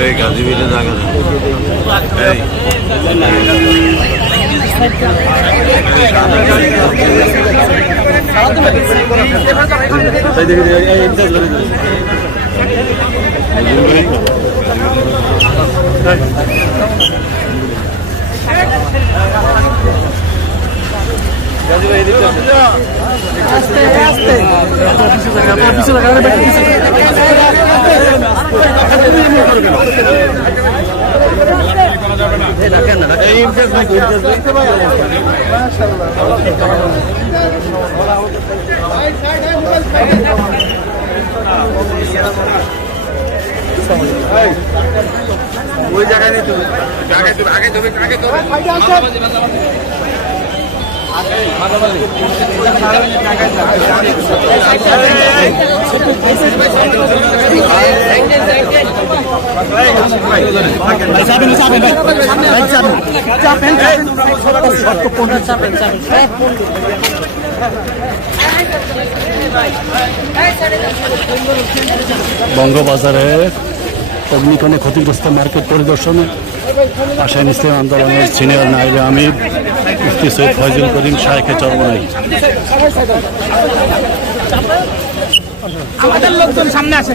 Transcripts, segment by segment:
এই গাজি বিলে জায়গা। এই দেখি, এই- এই ইনচার্জ ধরে ওই জায়গায় নেই তুমি আগে তুমি আগে তুমি আগে তুমি বঙ্গবাজারের অগ্নিকণে ক্ষতিগ্রস্ত মার্কেট পরিদর্শনে আশাইন ইসলাম আন্দোলনের সিনিয়র নাইবে আমির মুফতি সৈয়দ ফয়জুল করিম শাহেখে চরমনাই। আমাদের লোকজন সামনে আছে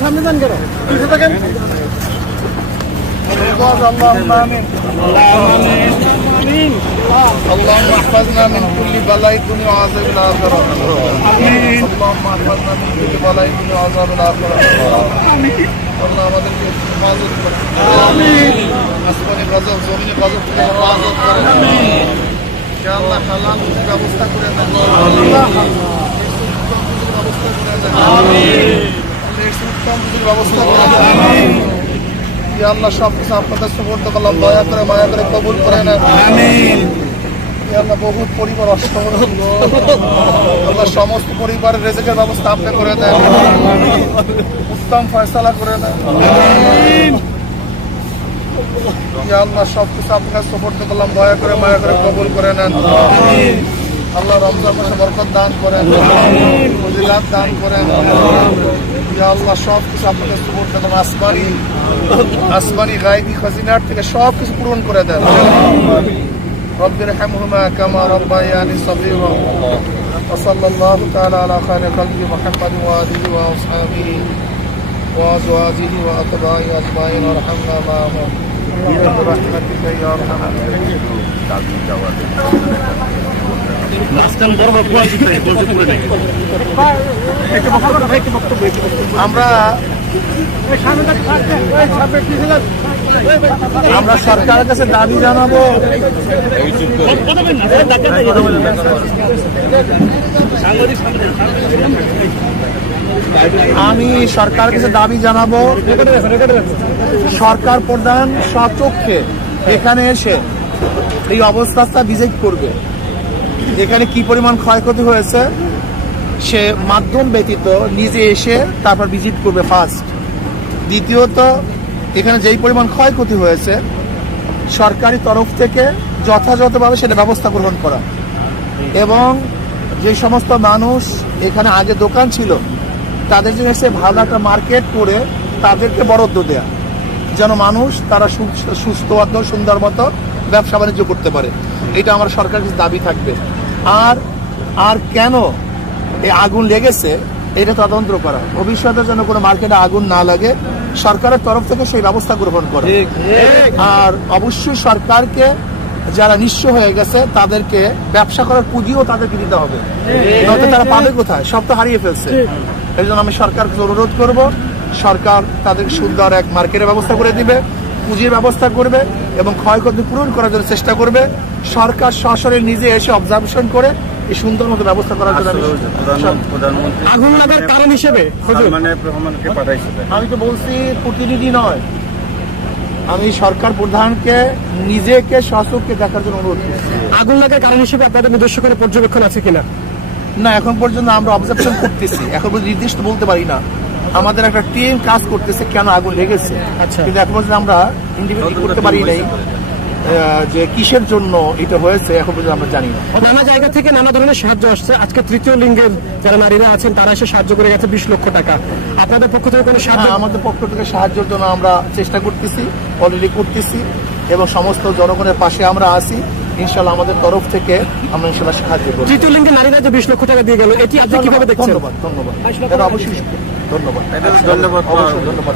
সামনে যান কেন পিছিয়ে থাকেন اللهم احفظنا من كل بلاء الدنيا وعذاب الآخرة اللهم احفظنا من كل بلاء الدنيا وعذاب الآخرة আল্লাহ আমাদেরকে হেফাজত করে আসমানি গজব জমিনে গজব থেকে হেফাজত করে ইয়া আল্লাহ হালাল ব্যবস্থা করে দেন। ব্যবস্থা করে দেন। উত্তম ব্যবস্থা করে দেন। আল্লাহ সব কিছু আপনাদের সুবর্দ করলাম দয়া করে মায়া করে কবুল করে নেন। আল্লাহ বহুত পরিবার অষ্টম আল্লাহ সমস্ত পরিবারের রেজেকের ব্যবস্থা আপনি করে দেন। উত্তম ফয়সালা করে দেন। ইয়া আল্লাহ সব কিছু আপনার সুবর্দ করলাম দয়া করে মায়া করে কবুল করে নেন আল্লাহ রমজান মাসে বরকত দান করেন ফজিলাত দান করেন ইয়া আল্লাহ সব কিছু আপনাদের সুবর্দ করলাম আসমানি আসমানি গাইবি খাজিনার থেকে সব কিছু পূরণ করে দেন رب ارحمهما كما ربياني صغيرا وصلى الله تعالى على خير خلقه محمد وآله وأصحابه وأزواجه وأتباعه أجمعين وارحمنا معهم برحمتك يا أرحم আমরা আমরা সরকারের কাছে দাবি জানাবো আমি সরকারের কাছে দাবি জানাব, সরকার প্রধান সচক্ষে এখানে এসে এই অবস্থাটা ভিজিট করবে। এখানে কি পরিমাণ ক্ষয়ক্ষতি হয়েছে? সে মাধ্যম ব্যতীত নিজে এসে তারপর ভিজিট করবে ফার্স্ট দ্বিতীয়ত, এখানে যেই পরিমাণ ক্ষয়ক্ষতি হয়েছে, সরকারি তরফ থেকে যথাযথভাবে সেটা ব্যবস্থা গ্রহণ করা। এবং যে সমস্ত মানুষ এখানে আগে দোকান ছিল তাদের জন্য এসে ভালো একটা মার্কেট করে তাদেরকে বরাদ্দ দেয়া যেন মানুষ তারা সু- সুস্থ মতো সুন্দর মতো ব্যবসা বাণিজ্য করতে পারে। এটা আমার সরকারের দাবি থাকবে। আর আর কেন এই আগুন লেগেছে এটা তদন্ত করা। ভবিষ্যতে যেন কোনো মার্কেটে আগুন না লাগে সরকারের তরফ থেকে সেই ব্যবস্থা গ্রহণ করে। আর অবশ্যই সরকারকে যারা নিঃস্ব হয়ে গেছে তাদেরকে ব্যবসা করার পুঁজিও তাদেরকে দিতে হবে। নয়তো তারা পাবে কোথায়? সব তো হারিয়ে ফেলছে। এই জন্য আমি সরকারকে অনুরোধ করব সরকার তাদের সুন্দর এক মার্কেটের ব্যবস্থা করে দিবে পুঁজির ব্যবস্থা করবে এবং ক্ষয়ক্ষতি পূরণ করার জন্য চেষ্টা করবে। সরকার সরাসরি নিজে এসে অবজারভেশন করে এই সুন্দর মতো ব্যবস্থা করার জন্য আগুন লাগার কারণ হিসেবে মানে আমি তো বলছি প্রতিনিধি নয়। আমি সরকার প্রধানকে নিজেকে শাসককে দেখার জন্য অনুরোধ করছি। আগুন লাগার কারণ হিসেবে আপনাদের নিজস্ব করে পর্যবেক্ষণ আছে কিনা? না এখন পর্যন্ত আমরা অবজারভেশন করতেছি। এখন পর্যন্ত নির্দিষ্ট বলতে পারি না। আমাদের একটা টিম কাজ করতেছে কেন আগুন লেগেছে। আচ্ছা। কিন্তু এখন পর্যন্ত আমরা ইন্ডিভিজুয়াল করতে পারি নাই যে কিসের জন্য এটা হয়েছে এখন পর্যন্ত আমরা জানি না। নানা জায়গা থেকে নানা ধরনের সাহায্য আসছে। আজকে তৃতীয় লিঙ্গের যারা নারীরা আছেন তারা এসে সাহায্য করে গেছে বিশ লক্ষ টাকা। আপনাদের পক্ষ থেকে কোনো সাহায্য হ্যাঁ আমাদের পক্ষ থেকে সাহায্যের জন্য আমরা চেষ্টা করতেছি অলরেডি করতেছি এবং সমস্ত জনগণের পাশে আমরা আছি। ইনশাল্লাহ আমাদের তরফ থেকে আমরা ইনশাল্লাহ সাহায্য করব। তৃতীয় লিঙ্গে নারীরা যে বিশ লক্ষ টাকা দিয়ে গেল এটি আপনি কীভাবে দেখছেন? ধন্যবাদ ধন্যবাদ। এটা অবশ্যই ধন্যবাদ। ধন্যবাদ অবশ্যই ধন্যবাদ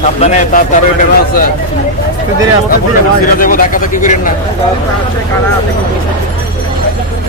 সাবধানে তার তার আছে ধাক্কা ধাক্কি করেন না?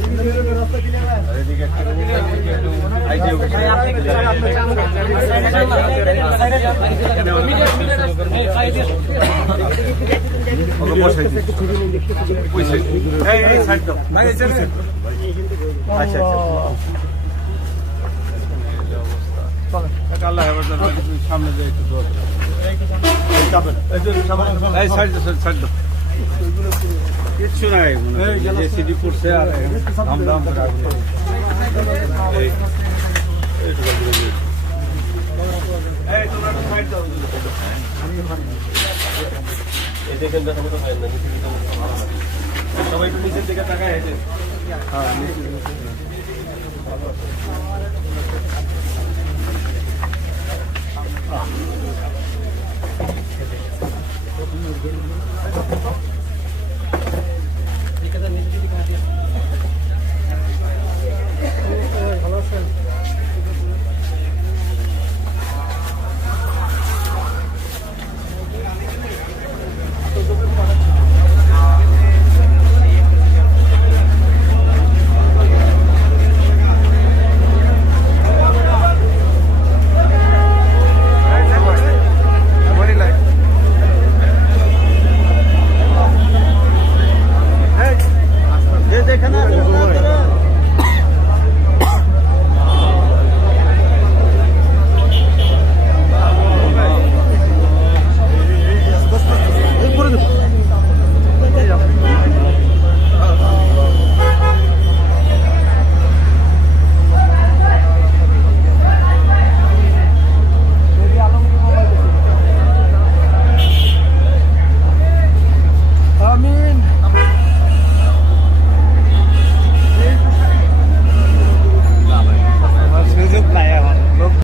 বেলা করছি আল্লাহ সামনে যাই একটু এই সাইড সাইড। কিচ্ছু নাই সিডি পড়ছে আর দাও। সবাই নিচের দিকে হেঁটে হ্যাঁ।